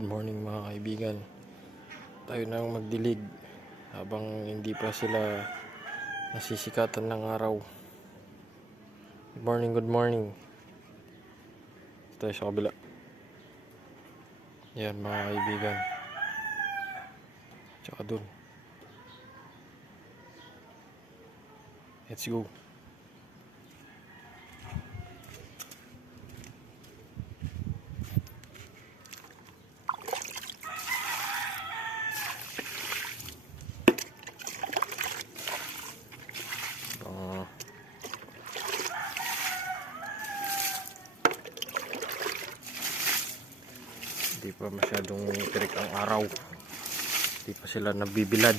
Good morning mga kaibigan. Tayo nang magdilig habang hindi pa sila nasisikatan ng araw. Good morning, good morning. Tayo sa kabila. Yan mga kaibigan. Tsaka dun. Let's go. Hindi pa masyadong tirik ang araw. Hindi pa sila nabibilad.